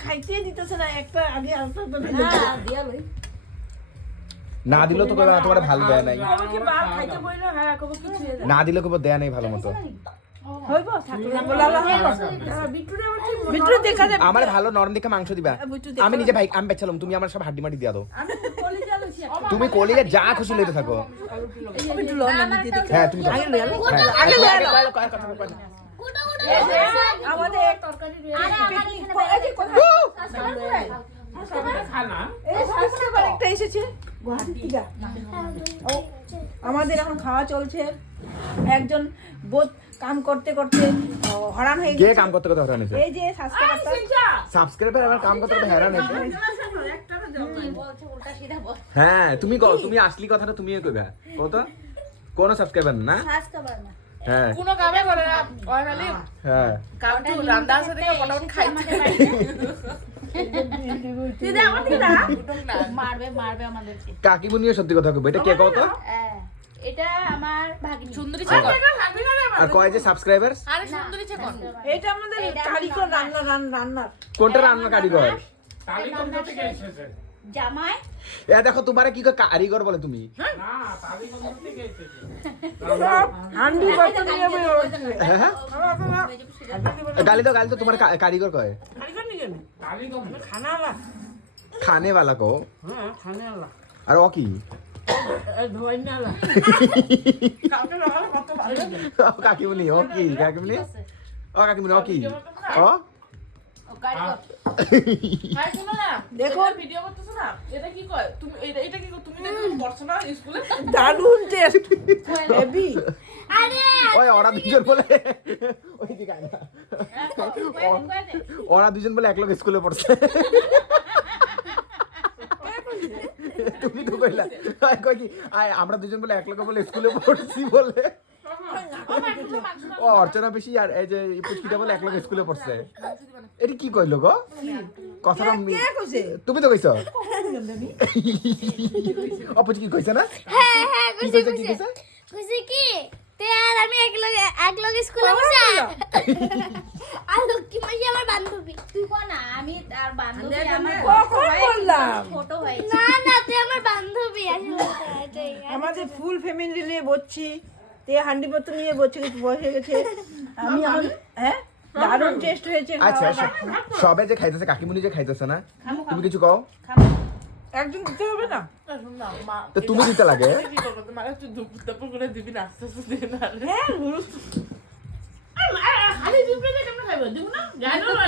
খাইতে দিতেছে না একটা আগে আলতা দিয়া লই না দিলেও তো কইবা তোমার ভালো দেয় নাই কবে কি বাল খাইতে বইলো হ্যাঁ কবে কিছু না দিলেও কইবা দেয় নাই ভালো মতো হইবো থাকলে বলালা বিট্টুরে আমার কি বিট্টু দেখা যাবে আমার ভালো নরম দেখে মাংস দিবা আমি নিজে ভাই আমি বেচালাম তুমি আমার সব হাড্ডি মাটি দিয়া দাও আমি কলিজা লইছি তুমি কলিজা যা খুশি লইতে থাকো বিট্টু লো না নিতে দেখে হ্যাঁ তুমি আগে লই আগে আমাদের এক তরকারি একটা এসেছে গুয়াহাটি থেকে আমাদের এখন খাওয়া চলছে একজন বোধ কাম করতে করতে হরান হয়ে কে গেছে কাম করতে করতে হরান হইছে এই যে সাবস্ক্রাইবার আবার কাম করতে করতে হরান হইছে হ্যাঁ তুমি কও তুমি আসলি কথাটা তুমিই কইবা কত কোন সাবস্ক্রাইবার না হ্যাঁ কোনো কামে করে না ওই খালি হ্যাঁ কামটু রান্না আছে দেখে মোটামুটি খাইতে দিদা আমার দিদা মারবে আমাদেরকে কাকিমুনিও সত্যি কথা কইবে এটা কে কও তো এটা আমার ভাগিনী সুন্দরী চেকন আর কয় যে সাবস্ক্রাইবার আরে সুন্দরী চেকন এটা আমাদের কারিগর রান্নার কোনটা রান্না কারিগর জামাই এ দেখো তোমারে কি কয় কারিগর বলে তুমি হান্ডি করতে নিয়ে হ্যাঁ গালি তো তোমার কারিগর কয় কারিগর নিয়ে গেল খানা আলা খানে वाला को হ্যাঁ খানা আলা আর ও কি ধোয়াই না আলা কাউকে লাগালে কত ভালো কাকিমুনি ও কি কাকিমুনি ও কাকিমুনি ও কি ও ভাই শোনো না দেখো ভিডিও করতেছ না এটা কি কয় তুমি এটা কি তুমি দেখো পড়ছ না স্কুলে দারুণ টেস্ট হেভি আরে ওই ওরা দুজন বলে ওই দিকে আয় না ওরা দুজন বলে একলগে স্কুলে পড়ছে তুমি তো কইলা কই কি আমরা দুজন বলে একলগে বলে স্কুলে পড়ছি বলে ও অর্চনা বেশি আর এই যে পুচকিটা বলে একলগে স্কুলে পড়ছে এটা কি কইলো গো কথাটা কে কইছে তুমি তো কইছো ও পুচকি কইছে না হ্যাঁ কি কইছে কইছে কি কইছে কইছে কি তে আর আমি একলগে স্কুলে বসে আর লক্ষ্মী মাসি আমার বান্ধবী তুই কো না আমি আর বান্ধবী আমার কখন বললাম ছোট ভাই না তুই আমার বান্ধবী আসলে এটাই আমাদের ফুল ফ্যামিলি নিয়ে বসছি তে হান্ডি পত্র নিয়ে বসে গেছে বসে গেছে আমি এখন হ্যাঁ দারুণ টেস্ট হয়েছে আচ্ছা সবে যে খাইতেছে কাকিমুনি যে খাইতেছে না তুমি কিছু কও একজন দিতে হবে না শুন না মা তো তুমি দিতে লাগে কি করব তোমার একটু দুপুর করে দিবি না আস্তে আস্তে দিবি না হ্যাঁ খালি দিবি না কেমন খাইব দিব না জানো না